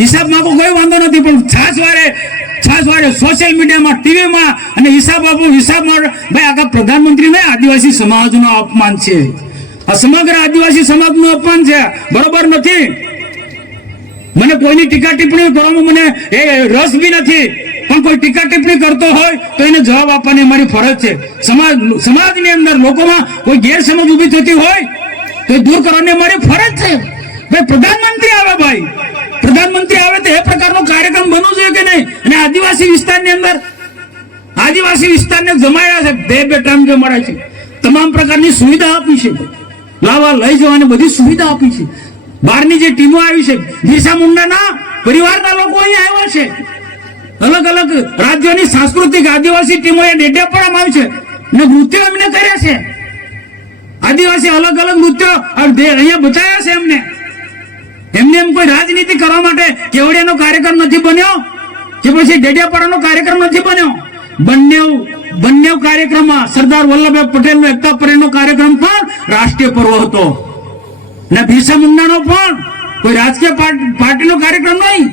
હિસાબ કોઈ વાંધો નથી, પણ છાસ વારે છાસ વારે સોશિયલ મીડિયામાં ટીવીમાં અને હિસાબ આપો હિસાબમાં ભાઈ, આખા પ્રધાનમંત્રી ને આદિવાસી સમાજનો અપમાન છે. આ સમગ્ર આદિવાસી સમાજનું અપમાન છે. બરોબર નથી. મને કોઈની ટીકા ટિપ્પણી કરવામાં મને એ રસ બી નથી. પણ કોઈ ટીકા ટિપ્પણી કરતો હોય, તો એને જવાબ આપવાની મારી ફરજ છે. સમાજ, સમાજની અંદર લોકોમાં કોઈ ગેરસમજ ઊભી થતી હોય, તો દૂર કરવાની મારી ફરજ છે. ભાઈ, પ્રધાનમંત્રી આવે ભાઈ પ્રધાનમંત્રી આવે તો એ પ્રકારનો કાર્યક્રમ બનવો જોઈએ કે નહીં? અને આદિવાસી વિસ્તારની અંદર, આદિવાસી વિસ્તારને જમાયા છે, બે બે ટાઈમ જે મળે છે. તમામ પ્રકારની સુવિધા આપી છે. લાવવા લઈ જવાની બધી સુવિધા આપી છે. બહારની જે ટીમો આવી છે, બિરસા મુંડાના પરિવારના લોકો અહીંયા આવ્યા છે. અલગ અલગ રાજ્યોની સાંસ્કૃતિક આદિવાસી ટીમો એ પણ આવી છે. ને નૃત્ય અમને કર્યા છે. આદિવાસી અલગ અલગ નૃત્યો અહીંયા બતાવ્યા છે એમને. એમને એમ કોઈ રાજનીતિ કરવા માટે કેવડિયાનો કાર્યક્રમ નથી બન્યો? કે પછી ડેડિયાપાડાનો કાર્યક્રમ નથી બન્યો? બંને બંને કાર્યક્રમમાં સરદાર વલ્લભભાઈ પટેલનો એકતા પરેડનો કાર્યક્રમ પણ રાષ્ટ્રીય પર્વ હતો. ને બિરસા મુંડાનો પણ કોઈ રાજકીય પાર્ટ- પાર્ટીનો કાર્યક્રમ નહીં.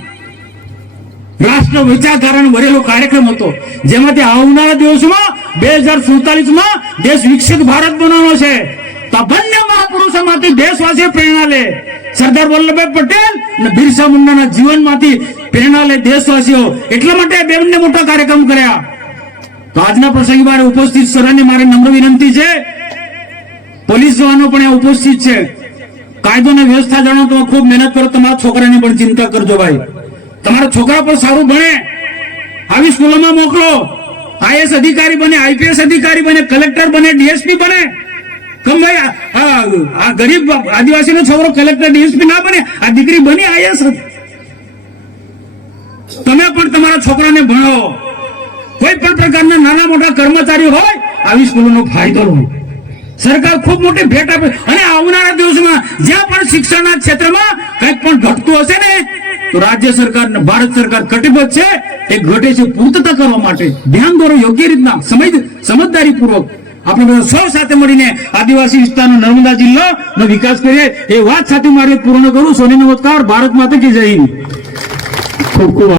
રાષ્ટ્ર વિચારધારાનો ભરેલો કાર્યક્રમ હતો. જેમાંથી આવનારા દિવસોમાં બે હજાર સુડતાલીસમાં દેશ વિકસિત ભારત બનાવવાનો છે. તો બંને મહાપુરુષોમાંથી દેશવાસીઓ પ્રેરણા લે. સરદાર વલ્લભભાઈ પટેલ અને બિરસા મુંડાના જીવનમાંથી પ્રેરણા લે દેશવાસીઓ. એટલા માટે બે બંને મોટા કાર્યક્રમ કર્યા. તો આજના પ્રસંગે મારે ઉપસ્થિત સરાને મારી નમ્ર વિનંતી છે. પોલીસ જવાનો પણ આ ઉપસ્થિત છે. કાયદો અને વ્યવસ્થા જાણો તો ખૂબ મહેનત કરો, તમારા છોકરાની પણ ચિંતા કરજો ભાઈ. તમારા છોકરા પણ સારું ભણે. આવી સ્કૂલોમાં મોકલો. આઈએસ અધિકારી બને, આઈપીએસ અધિકારી બને, કલેક્ટર બને, ડીએસપી બને. આ- આ ગરીબ આદિવાસીનો છોકરો કલેક્ટર ડીએસપી ના બને, આ દીકરી બની આઈએસ તમે પણ તમારા છોકરાને ભણાવો કોઈ પણ પ્રકારના નાના મોટા કર્મચારી હોય, આવી સ્કૂલોનો ફાયદો લો. સરકાર ખૂબ મોટી ભેટ આપે. અને આવનારા દિવસોમાં જ્યાં પણ શિક્ષણના ક્ષેત્રમાં કંઈક પણ ઘટતું હશે ને, તો રાજ્ય સરકાર ને ભારત સરકાર કટિબદ્ધ છે. એ ઘટે છે પૂર્તતા કરવા માટે. ધ્યાન દોરો યોગ્ય રીતના. સમજ સમજદારી પૂર્વક આપણે બધા સૌ સાથે મળીને આદિવાસી વિસ્તારનો નર્મદા જિલ્લો નો વિકાસ કરીએ, એ વાત સાથે મારે પૂર્ણ કરું. સોની નમસ્કાર, ભારત માતા કી જય હિન્દ. ખૂબ ખૂબ